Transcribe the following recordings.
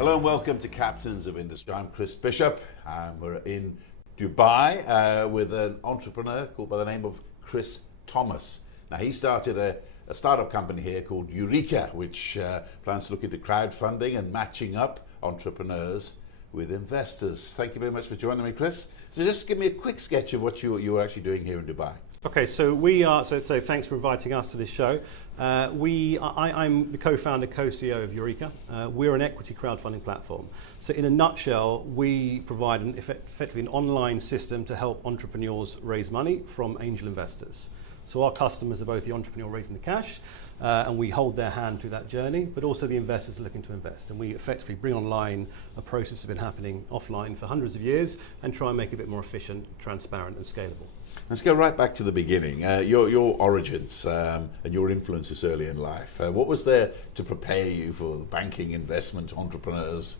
Hello and welcome to Captains of Industry. I'm Chris Bishop and we're in Dubai with an entrepreneur called by the name of Chris Thomas. Now he started a startup company here called Eureeca, which plans to look into crowdfunding and matching up entrepreneurs with investors. Thank you very much for joining me, Chris. So just give me a quick sketch of what you are actually doing here in Dubai. Okay, so we are. So thanks for inviting us to this show. I'm the co-founder, co-CEO of Eureeca. We're an equity crowdfunding platform. So in a nutshell, we provide effectively an online system to help entrepreneurs raise money from angel investors. So our customers are both the entrepreneur raising the cash, and we hold their hand through that journey, but also the investors are looking to invest. And we effectively bring online a process that's been happening offline for hundreds of years and try and make it a bit more efficient, transparent and scalable. Let's go right back to the beginning. Your origins and your influences early in life. What was there to prepare you for banking, investment, entrepreneurs?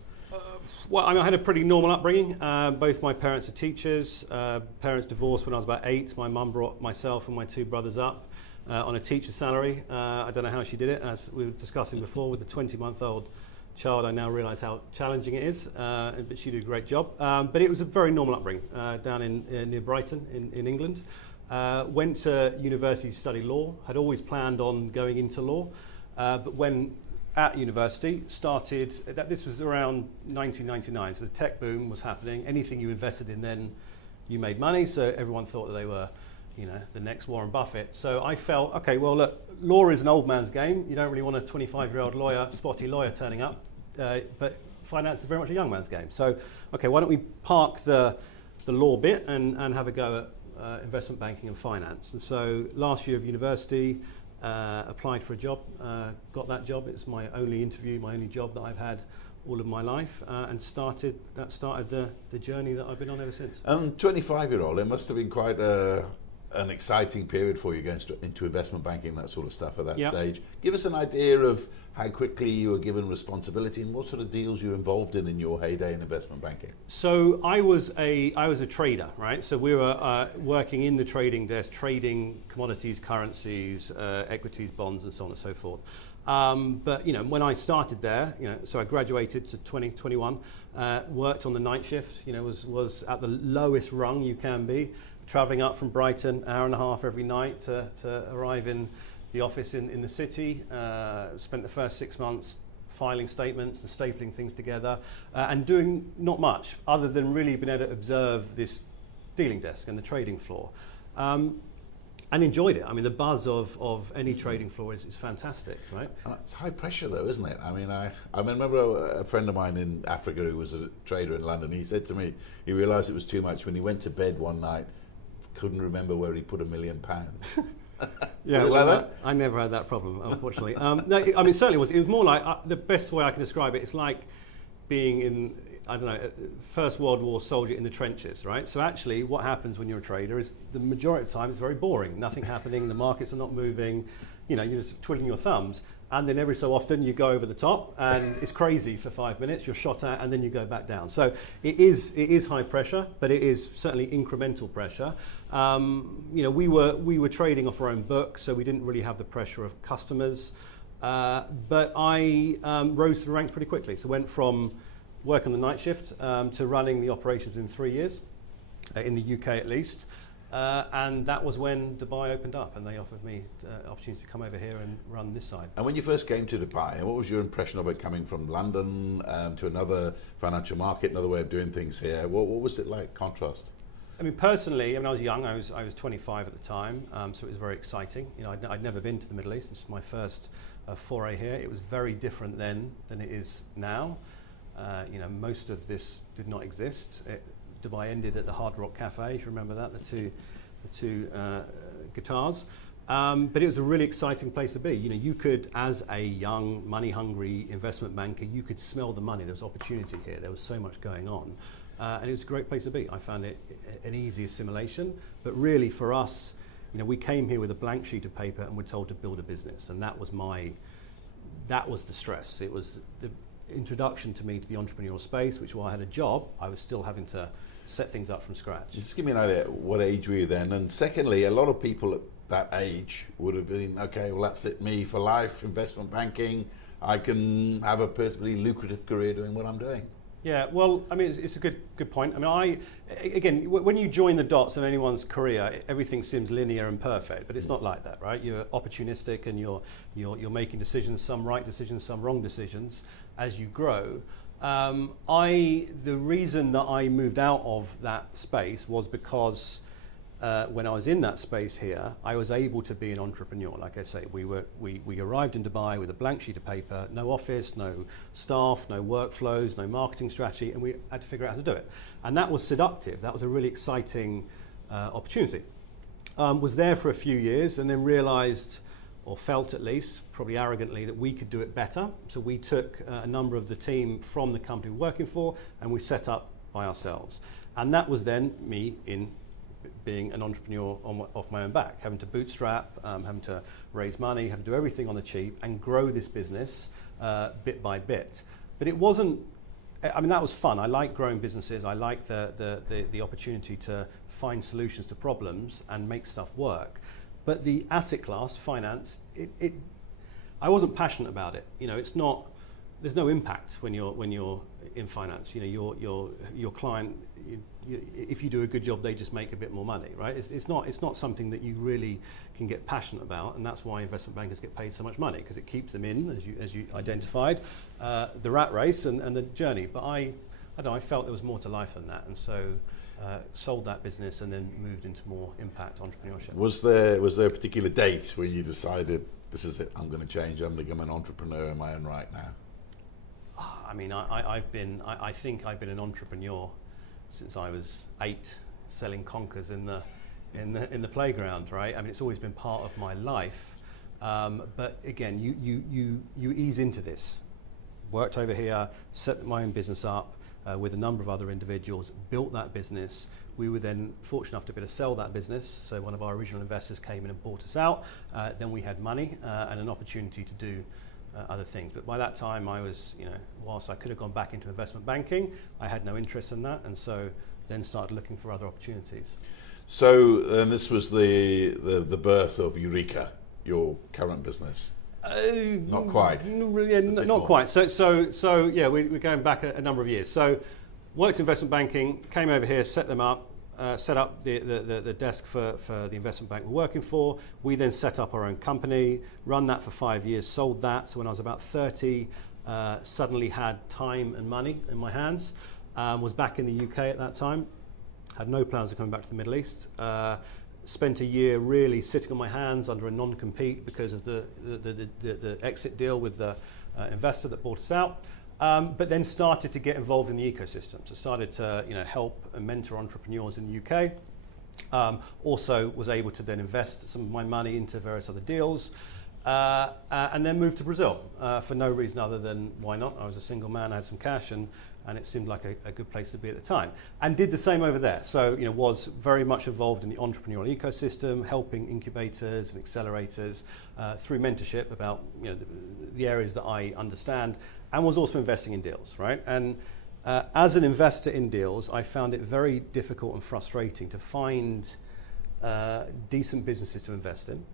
Well, I had a pretty normal upbringing. Both my parents are teachers. Parents divorced when I was about 8. My mum brought myself and my 2 brothers up on a teacher's salary. I don't know how she did it, as we were discussing before with the 20-month-old child. I now realise how challenging it is, but she did a great job. But it was a very normal upbringing down in near Brighton in England. Went to university to study law. Had always planned on going into law, but when at university started, this was around 1999, so the tech boom was happening. Anything you invested in then, you made money, so everyone thought that they were, the next Warren Buffett. So I felt, okay, well look, law is an old man's game. You don't really want a 25-year-old lawyer, spotty lawyer turning up, but finance is very much a young man's game. So, okay, why don't we park the law bit and have a go at investment banking and finance. And so last year of university, applied for a job, got that job. It was my only interview, my only job that I've had all of my life, and started the journey that I've been on ever since. 25-year-old, it must have been quite an exciting period for you going into investment banking, that sort of stuff at that stage. Give us an idea of how quickly you were given responsibility and what sort of deals you were involved in your heyday in investment banking. So I was a trader, right? So we were working in the trading desk, trading commodities, currencies, equities, bonds, and so on and so forth. But when I started there, so I graduated to 2021, worked on the night shift. Was at the lowest rung you can be. Travelling up from Brighton, hour and a half every night to arrive in the office in the city. Spent the first 6 months filing statements and stapling things together and doing not much other than really being able to observe this dealing desk and the trading floor. And enjoyed it. I mean, the buzz of any trading floor is fantastic, right? It's high pressure though, isn't it? I mean, I remember a friend of mine in Africa who was a trader in London. He said to me, he realised it was too much when he went to bed one night, couldn't remember where he put £1 million. Yeah, well, I never had that problem, unfortunately. No, I mean, certainly it was more like, the best way I can describe it, it's like being in, I don't know, First World War soldier in the trenches, right? So actually what happens when you're a trader is the majority of the time it's very boring. Nothing happening, the markets are not moving, you're just twiddling your thumbs. And then every so often you go over the top and it's crazy for 5 minutes, you're shot at and then you go back down. So it is high pressure, but it is certainly incremental pressure. We were trading off our own book, so we didn't really have the pressure of customers. But I rose through the ranks pretty quickly. So went from work on the night shift to running the operations in 3 years, in the UK at least. And that was when Dubai opened up and they offered me the opportunity to come over here and run this side. And when you first came to Dubai, what was your impression of it coming from London to another financial market, another way of doing things here? What was it like, contrast? I mean, personally, I was young, I was 25 at the time, so it was very exciting. I'd never been to the Middle East. This was my first foray here. It was very different then than it is now. Most of this did not exist. Dubai ended at the Hard Rock Cafe, if you remember that, the two guitars. But it was a really exciting place to be. You could, as a young, money-hungry investment banker, you could smell the money. There was opportunity here. There was so much going on. And it was a great place to be. I found it an easy assimilation. But really, for us, we came here with a blank sheet of paper and we're told to build a business. And that was the stress. It was the introduction to me to the entrepreneurial space, which while I had a job, I was still having to set things up from scratch. Just give me an idea, what age were you then? And secondly, a lot of people at that age would have been, okay, well that's it, me for life, investment banking, I can have a perfectly lucrative career doing what I'm doing. Yeah, well, I mean, it's a good point. I mean, again, when you join the dots in anyone's career, everything seems linear and perfect, but it's not like that, right? You're opportunistic, and you're making decisions, some right decisions, some wrong decisions, as you grow. The reason that I moved out of that space was because when I was in that space here, I was able to be an entrepreneur. Like I say, we arrived in Dubai with a blank sheet of paper, no office, no staff, no workflows, no marketing strategy, and we had to figure out how to do it. And that was seductive. That was a really exciting opportunity. Was there for a few years, and then realized, or felt at least, probably arrogantly, that we could do it better. So we took a number of the team from the company we're working for, and we set up by ourselves. And that was then me in being an entrepreneur off my own back, having to bootstrap, having to raise money, having to do everything on the cheap and grow this business bit by bit. But it wasn't, I mean, that was fun. I like growing businesses. I like the opportunity to find solutions to problems and make stuff work. But the asset class, finance, I wasn't passionate about it. You know, it's not, there's no impact when you're in finance. You know, your client, if you do a good job, they just make a bit more money, right? It's not something that you really can get passionate about, and that's why investment bankers get paid so much money, because it keeps them in, as you identified, the rat race and the journey. But I don't know, I felt there was more to life than that, and so sold that business and then moved into more impact entrepreneurship. Was there a particular date where you decided, this is it, I'm going to change, I'm going to become an entrepreneur in my own right now? I mean, I think I've been an entrepreneur since I was 8, selling conkers in the playground, right? I mean, it's always been part of my life. But again, you ease into this. Worked over here, set my own business up with a number of other individuals, built that business. We were then fortunate enough to be able to sell that business. So one of our original investors came in and bought us out. Then we had money and an opportunity to do other things. But by that time I was, you know, whilst I could have gone back into investment banking, I had no interest in that, and so then started looking for other opportunities. So then this was the birth of Eureeca, your current business? Not quite. Yeah, not quite. So yeah, we're going back a number of years. So worked investment banking, came over here, set up the desk for the investment bank we're working for. We then set up our own company, run that for 5 years, sold that. So when I was about 30, suddenly had time and money in my hands. Was back in the UK at that time. Had no plans of coming back to the Middle East. Spent a year really sitting on my hands under a non-compete because of the exit deal with the investor that bought us out. But then started to get involved in the ecosystem. So started to help and mentor entrepreneurs in the UK. Also was able to then invest some of my money into various other deals. And then moved to Brazil for no reason other than why not. I was a single man, I had some cash, and it seemed like a good place to be at the time. And did the same over there. So was very much involved in the entrepreneurial ecosystem, helping incubators and accelerators through mentorship about the areas that I understand, and was also investing in deals, right? And as an investor in deals, I found it very difficult and frustrating to find decent businesses to invest in.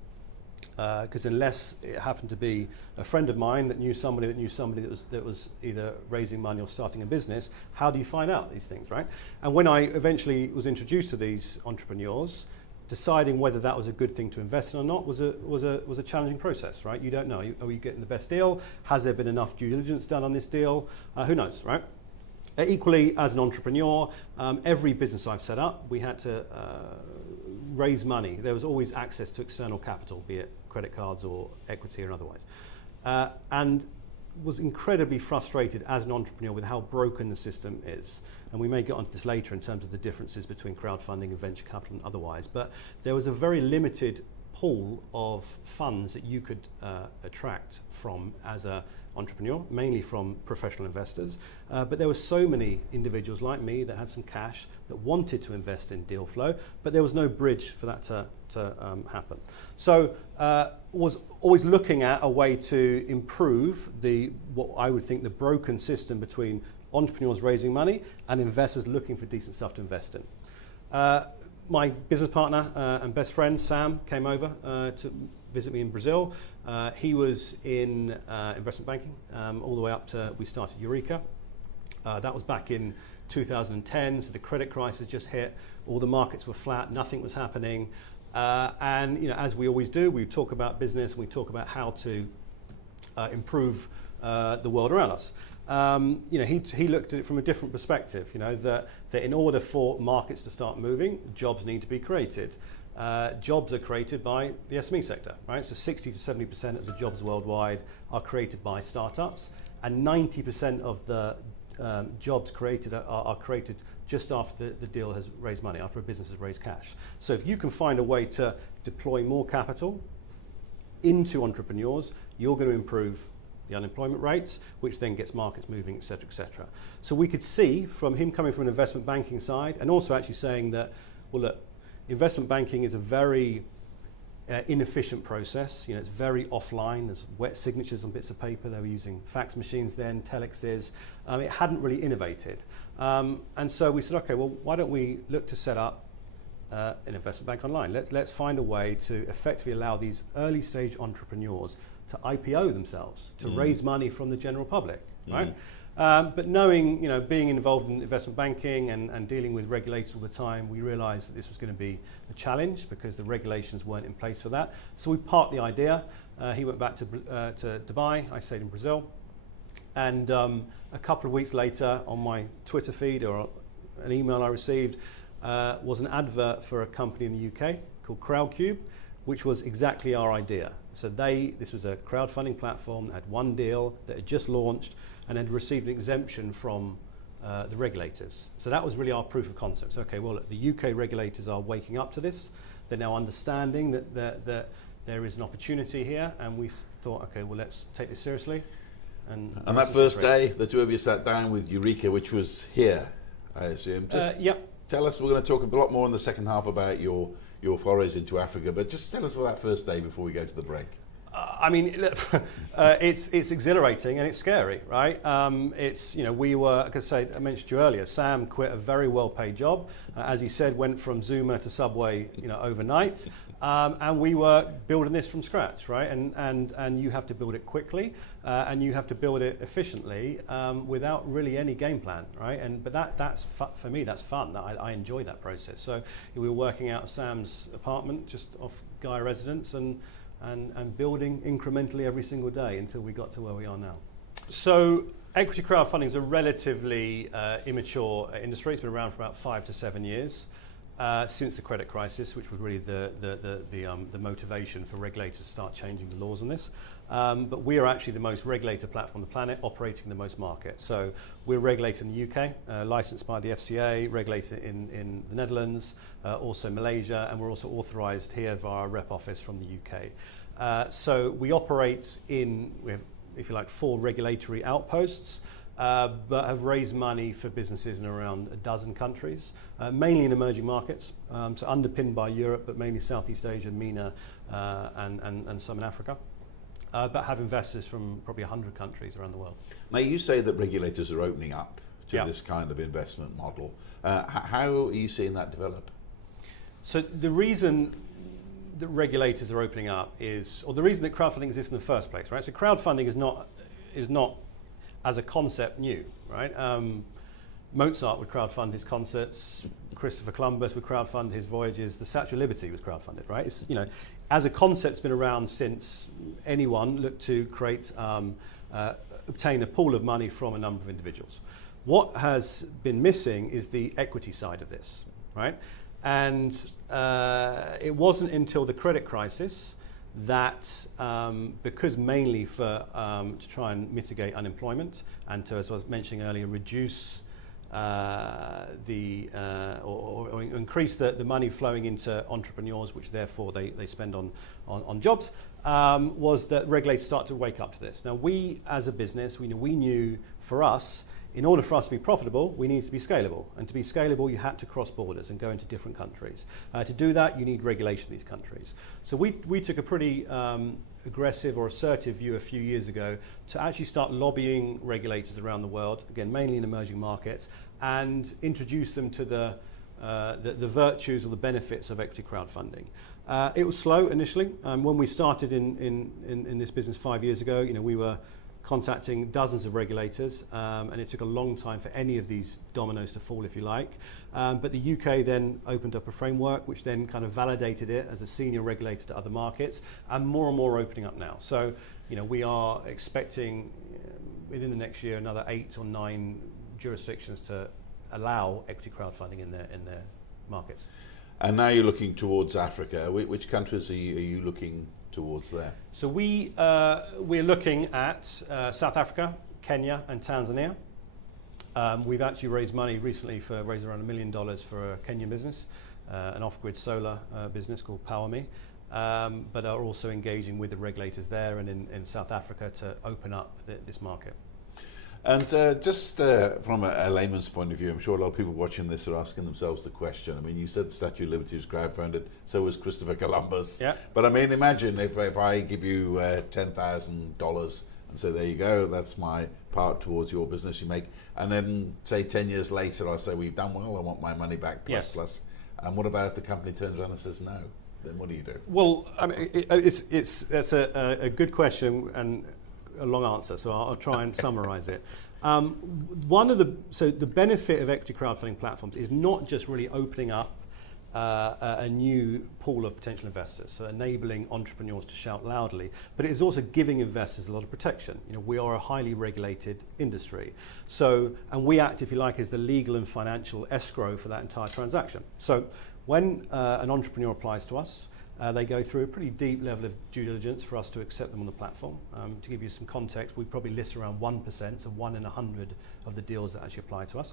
Because unless it happened to be a friend of mine that knew somebody that was either raising money or starting a business, how do you find out these things, right? And when I eventually was introduced to these entrepreneurs, deciding whether that was a good thing to invest in or not was a challenging process, right? You don't know. Are you getting the best deal? Has there been enough due diligence done on this deal? Who knows, right? Equally, as an entrepreneur, every business I've set up, we had to raise money. There was always access to external capital, be it credit cards or equity or otherwise. And was incredibly frustrated as an entrepreneur with how broken the system is. And we may get onto this later in terms of the differences between crowdfunding and venture capital and otherwise. But there was a very limited pool of funds that you could attract from as an entrepreneur, mainly from professional investors. But there were so many individuals like me that had some cash that wanted to invest in deal flow, but there was no bridge for that to happen. So was always looking at a way to improve what I would think the broken system between entrepreneurs raising money and investors looking for decent stuff to invest in. My business partner and best friend, Sam, came over to visit me in Brazil. He was in investment banking all the way up to, we started Eureeca. That was back in 2010, so the credit crisis just hit. All the markets were flat, nothing was happening. And as we always do, we talk about business, we talk about how to improve the world around us. He looked at it from a different perspective, that in order for markets to start moving, jobs need to be created. Jobs are created by the SME sector, right? So 60 to 70% of the jobs worldwide are created by startups, and 90% of the jobs created are created just after the deal has raised money, after a business has raised cash. So if you can find a way to deploy more capital into entrepreneurs, you're going to improve the unemployment rates, which then gets markets moving, et cetera, et cetera. So we could see from him coming from an investment banking side, and also actually saying that, well, look, investment banking is a very inefficient process. It's very offline. There's wet signatures on bits of paper. They were using fax machines then, telexes. It hadn't really innovated. And so we said, okay, well, why don't we look to set up an investment bank online? Let's find a way to effectively allow these early stage entrepreneurs to IPO themselves, to raise money from the general public, right? But knowing, being involved in investment banking and dealing with regulators all the time, we realized that this was going to be a challenge because the regulations weren't in place for that. So we parked the idea. He went back to Dubai, I stayed in Brazil. And a couple of weeks later, on my Twitter feed or an email I received, was an advert for a company in the UK called Crowdcube, which was exactly our idea. So this was a crowdfunding platform that had one deal that had just launched and had received an exemption from the regulators. So that was really our proof of concept. So, okay, well, look, the UK regulators are waking up to this. They're now understanding that there is an opportunity here, and we thought, okay, well, let's take this seriously. And that first day, the two of you sat down with Eureeca, which was here, I assume. Yep. Tell us, we're going to talk a lot more in the second half about your forays into Africa, but just tell us about that first day before we go to the break. It's exhilarating and it's scary, right? We were, like I mentioned to you earlier, Sam quit a very well-paid job. As he said, went from Zuma to Subway, overnight. And we were building this from scratch, right? And you have to build it quickly, and you have to build it efficiently without really any game plan, right? But that's for me, that's fun. I enjoy that process. So we were working out of Sam's apartment, just off Guy residence, and building incrementally every single day until we got to where we are now. So equity crowdfunding is a relatively immature industry. It's been around for about 5 to 7 years. Since the credit crisis, which was really the motivation for regulators to start changing the laws on this. But we are actually the most regulated platform on the planet, operating the most market. So we're regulated in the UK, licensed by the FCA, regulated in the Netherlands, also Malaysia, and we're also authorised here via our rep office from the UK. So we operate we have, if you like, 4 regulatory outposts. But have raised money for businesses in around a dozen countries, mainly in emerging markets, so underpinned by Europe, but mainly Southeast Asia, MENA, and some in Africa, but have investors from probably 100 countries around the world. Now, you say that regulators are opening up to this kind of investment model. How are you seeing that develop? So the reason that regulators are opening up or the reason that crowdfunding exists in the first place, right? So crowdfunding is not as a concept new, right? Mozart would crowdfund his concerts, Christopher Columbus would crowdfund his voyages, the Statue of Liberty was crowdfunded, right? It's, as a concept, it's been around since anyone looked to create, obtain a pool of money from a number of individuals. What has been missing is the equity side of this, right? And it wasn't until the credit crisis that because mainly to try and mitigate unemployment and to, as I was mentioning earlier, reduce or increase the money flowing into entrepreneurs, which therefore they spend on jobs, was that regulators start to wake up to this. Now we as a business, we knew for us, in order for us to be profitable, we need to be scalable. And to be scalable, you had to cross borders and go into different countries. To do that, you need regulation in these countries. So we took a pretty aggressive or assertive view a few years ago to actually start lobbying regulators around the world, again, mainly in emerging markets, and introduce them to the the virtues or the benefits of equity crowdfunding. It was slow initially. When we started in this business 5 years ago, we were contacting dozens of regulators, and it took a long time for any of these dominoes to fall, if you like. But the UK then opened up a framework which then kind of validated it as a senior regulator to other markets, and more opening up now. So, we are expecting within the next year another 8 or 9 jurisdictions to allow equity crowdfunding in their markets. And now you're looking towards Africa. Which countries are you looking towards there? So we're looking at South Africa, Kenya, and Tanzania. We've actually raised money recently raised around $1 million for a Kenyan business, an off-grid solar business called PowerMe, but are also engaging with the regulators there and in South Africa to open up this market. And just from a layman's point of view, I'm sure a lot of people watching this are asking themselves the question. I mean, you said the Statue of Liberty was crowdfunded, so was Christopher Columbus. Yeah. But I mean, imagine if I give you $10,000 and say, there you go, that's my part towards your business you make. And then say 10 years later, I say, we've done well, I want my money back plus. And what about if the company turns around and says no? Then what do you do? Well, I mean, that's a good question and a long answer, so I'll try and summarize it. The benefit of equity crowdfunding platforms is not just really opening up a new pool of potential investors, so enabling entrepreneurs to shout loudly, but it is also giving investors a lot of protection. We are a highly regulated industry, and we act, if you like, as the legal and financial escrow for that entire transaction. So when an entrepreneur applies to us, they go through a pretty deep level of due diligence for us to accept them on the platform. To give you some context, we probably list around 1%, so 1 in 100 of the deals that actually apply to us.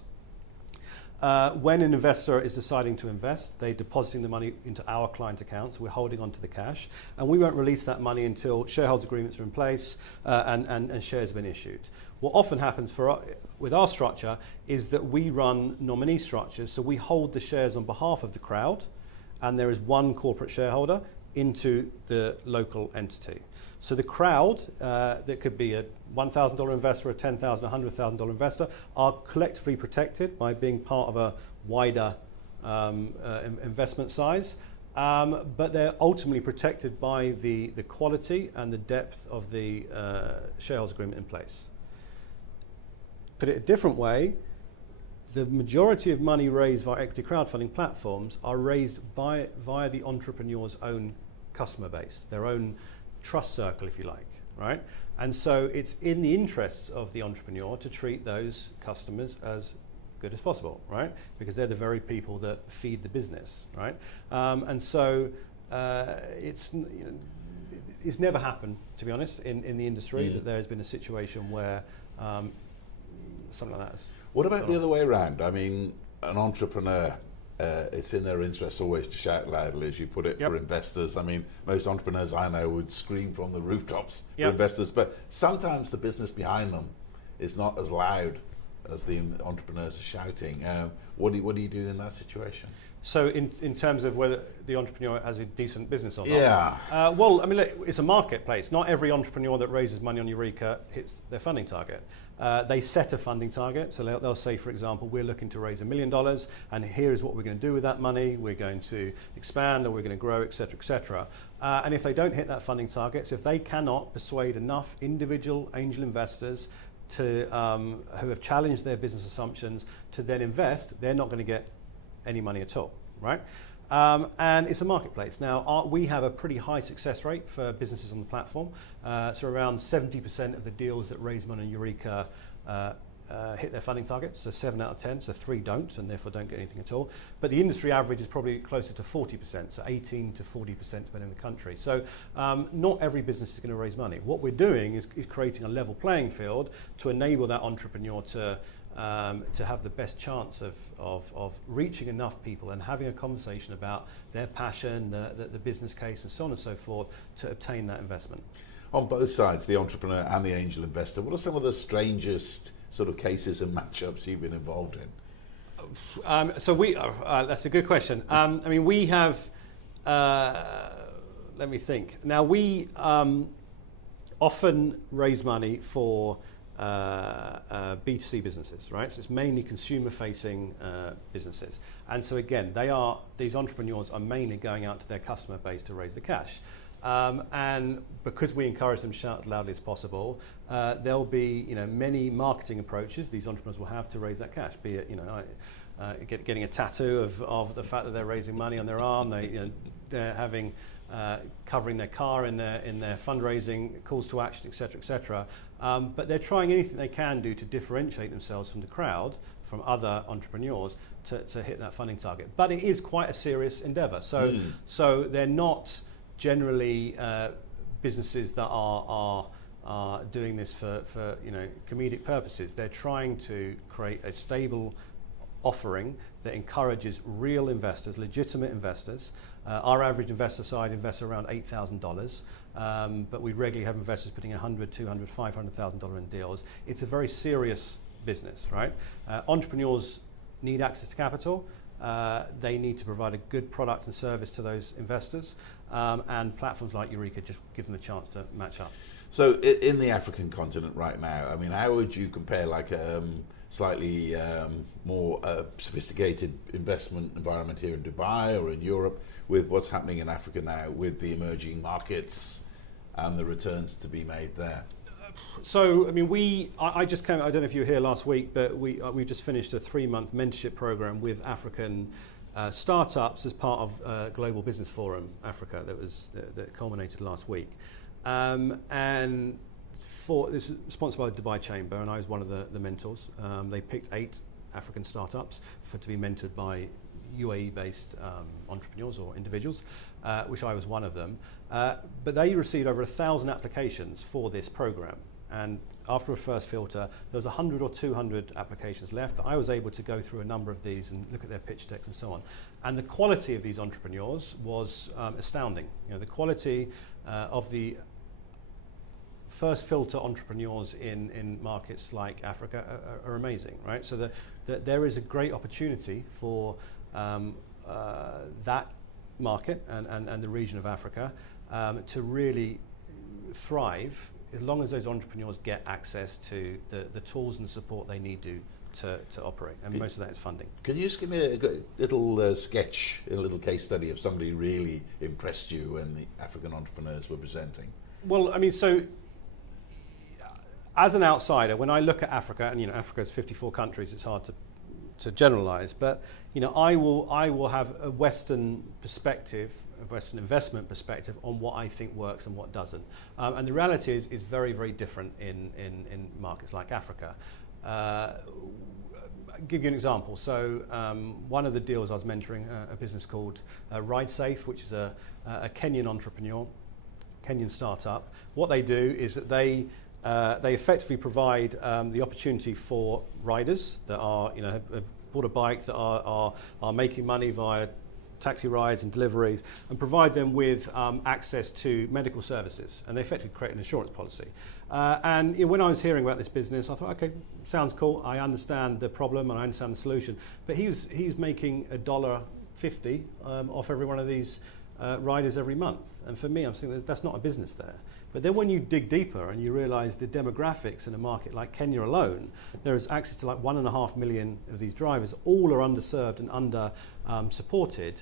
When an investor is deciding to invest, they're depositing the money into our client accounts. We're holding on to the cash, and we won't release that money until shareholders agreements are in place and shares have been issued. What often happens with our structure is that we run nominee structures, so we hold the shares on behalf of the crowd, and there is one corporate shareholder into the local entity. So the crowd, that could be a $1,000 investor, a $10,000, $100,000 investor, are collectively protected by being part of a wider investment size, but they're ultimately protected by the quality and the depth of the shareholders agreement in place. Put it a different way, the majority of money raised via equity crowdfunding platforms are raised via the entrepreneur's own customer base, their own trust circle, if you like, right? And so it's in the interests of the entrepreneur to treat those customers as good as possible, right? Because they're the very people that feed the business, right? It's never happened, to be honest, in the industry that there has been a situation where something like that is. What about the other way around? I mean, an entrepreneur, it's in their interest always to shout loudly, as you put it, for investors. I mean, most entrepreneurs I know would scream from the rooftops for investors, but sometimes the business behind them is not as loud as the entrepreneurs are shouting. What do you do in that situation? So in terms of whether the entrepreneur has a decent business or not? Yeah. Well, I mean, look, it's a marketplace. Not every entrepreneur that raises money on Eureeca hits their funding target. They set a funding target. So they'll say, for example, we're looking to raise $1 million, and here's what we're going to do with that money. We're going to expand, or we're going to grow, et cetera, et cetera. And if they don't hit that funding target, so if they cannot persuade enough individual angel investors to who have challenged their business assumptions to then invest, they're not going to get any money at all, right? And it's a marketplace. Now, we have a pretty high success rate for businesses on the platform. So around 70% of the deals that raise money on Eureeca hit their funding targets, so 7 out of 10, so 3 don't, and therefore don't get anything at all. But the industry average is probably closer to 40%, so 18 to 40% depending on the country. So not every business is going to raise money. What we're doing is creating a level playing field to enable that entrepreneur to have the best chance of reaching enough people and having a conversation about their passion, the business case, and so on and so forth to obtain that investment. On both sides, the entrepreneur and the angel investor, what are some of the strangest sort of cases and matchups you've been involved in? That's a good question. I mean, we have, let me think. Now, we often raise money for B2C businesses, right? So it's mainly consumer-facing businesses. And so again, these entrepreneurs are mainly going out to their customer base to raise the cash. And because we encourage them to shout as loudly as possible, there'll be many marketing approaches these entrepreneurs will have to raise that cash. Be it getting a tattoo of the fact that they're raising money on their arm, they're having covering their car in their fundraising calls to action, etc., etc. But they're trying anything they can do to differentiate themselves from the crowd, from other entrepreneurs, to hit that funding target. But it is quite a serious endeavour. So they're not generally businesses that are doing this for comedic purposes. They're trying to create a stable offering that encourages real investors, legitimate investors. Our average investor side invests around $8,000, but we regularly have investors putting $100,000, $200,000, $500,000 in deals. It's a very serious business, right? Entrepreneurs need access to capital. They need to provide a good product and service to those investors, and platforms like Eureeca just give them a chance to match up. So in the African continent right now, I mean, how would you compare like slightly more sophisticated investment environment here in Dubai or in Europe with what's happening in Africa now with the emerging markets and the returns to be made there? So, I mean, I just came, I don't know if you were here last week, but we just finished a 3-month mentorship program with African startups as part of Global Business Forum Africa that culminated last week. And this was sponsored by the Dubai Chamber, and I was one of the mentors. They picked 8 African startups to be mentored by UAE-based entrepreneurs or individuals, which I was one of them. But they received over 1,000 applications for this program. And after a first filter, there was 100 or 200 applications left. I was able to go through a number of these and look at their pitch decks and so on. And the quality of these entrepreneurs was astounding. The quality of the first filter entrepreneurs in markets like Africa are amazing, right? So there is a great opportunity for that market and the region of Africa to really thrive as long as those entrepreneurs get access to the tools and support they need to operate. And most of that is funding. Can you just give me a little sketch, a little case study of somebody who really impressed you when the African entrepreneurs were presenting? Well, I mean, so as an outsider, when I look at Africa, and Africa is 54 countries, it's hard to generalize, but I will have a Western perspective, a Western investment perspective on what I think works and what doesn't. And the reality is very, very different in markets like Africa. I'll give you an example. So one of the deals I was mentoring, a business called RideSafe, which is a Kenyan entrepreneur, Kenyan startup. What they do is that they effectively provide the opportunity for riders that are, have bought a bike, that are making money via taxi rides and deliveries, and provide them with access to medical services. And they effectively create an insurance policy. And when I was hearing about this business, I thought, okay, sounds cool. I understand the problem and I understand the solution. But he's making $1.50 off every one of these riders every month. And for me, I'm thinking that's not a business there. But then when you dig deeper and you realize the demographics in a market like Kenya alone, there is access to like 1.5 million of these drivers, all are underserved and under supported.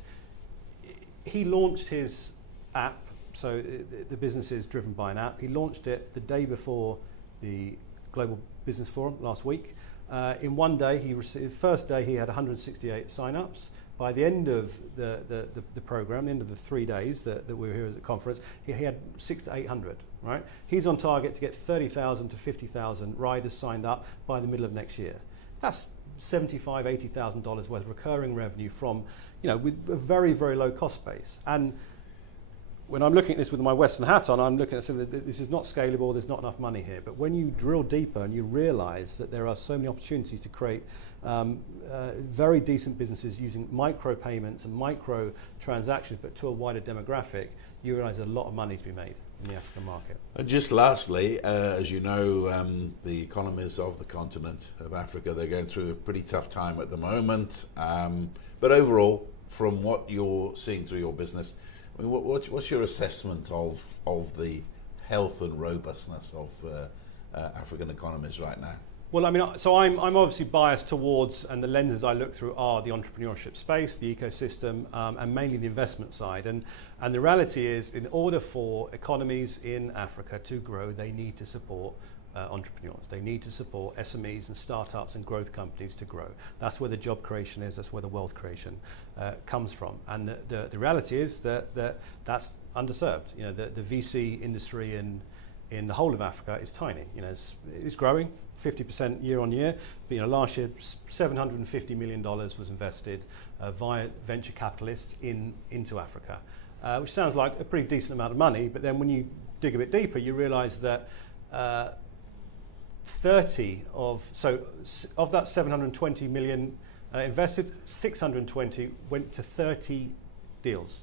He launched his app, so the business is driven by an app. He launched it the day before the Global Business Forum last week. In one day, first day he had 168 sign-ups. By the end of the program, the end of the 3 days that we were here at the conference, he had 600 to 800, right? He's on target to get 30,000 to 50,000 riders signed up by the middle of next year. That's $75,000, $80,000 worth of recurring revenue from, with a very, very low cost base. And when I'm looking at this with my Western hat on, I'm looking at saying that this is not scalable, there's not enough money here. But when you drill deeper and you realize that there are so many opportunities to create very decent businesses using micro payments and micro transactions, but to a wider demographic, you realize there's a lot of money to be made in the African market. And just lastly, as you know, the economies of the continent of Africa, they're going through a pretty tough time at the moment. But overall, from what you're seeing through your business, I mean, what's your assessment of the health and robustness African economies right now? Well, I mean, so I'm obviously biased towards, and the lenses I look through are the entrepreneurship space, the ecosystem, and mainly the investment side. And the reality is, in order for economies in Africa to grow, they need to support entrepreneurs. They need to support SMEs and startups and growth companies to grow. That's where the job creation is. That's where the wealth creation comes from. And the reality is that that's underserved. You know, the VC industry in the whole of Africa is tiny. You know, it's growing 50% year on year. But, you know, last year $750 million was invested via venture capitalists into Africa, which sounds like a pretty decent amount of money. But then when you dig a bit deeper, you realise that 30 of that 720 million invested, 620 went to 30 deals.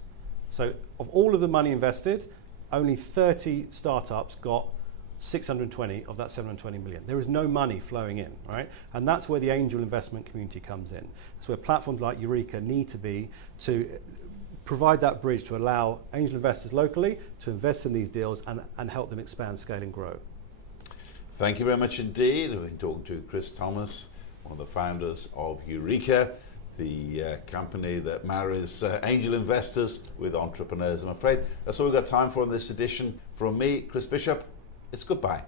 So of all of the money invested, only 30 startups got 620 of that 720 million. There is no money flowing in, right? And that's where the angel investment community comes in. That's where platforms like Eureeca need to be to provide that bridge to allow angel investors locally to invest in these deals and help them expand, scale and grow. Thank you very much indeed. We've been talking to Chris Thomas, one of the founders of Eureeca, the company that marries angel investors with entrepreneurs. I'm afraid that's all we've got time for in this edition. From me, Chris Bishop, it's goodbye.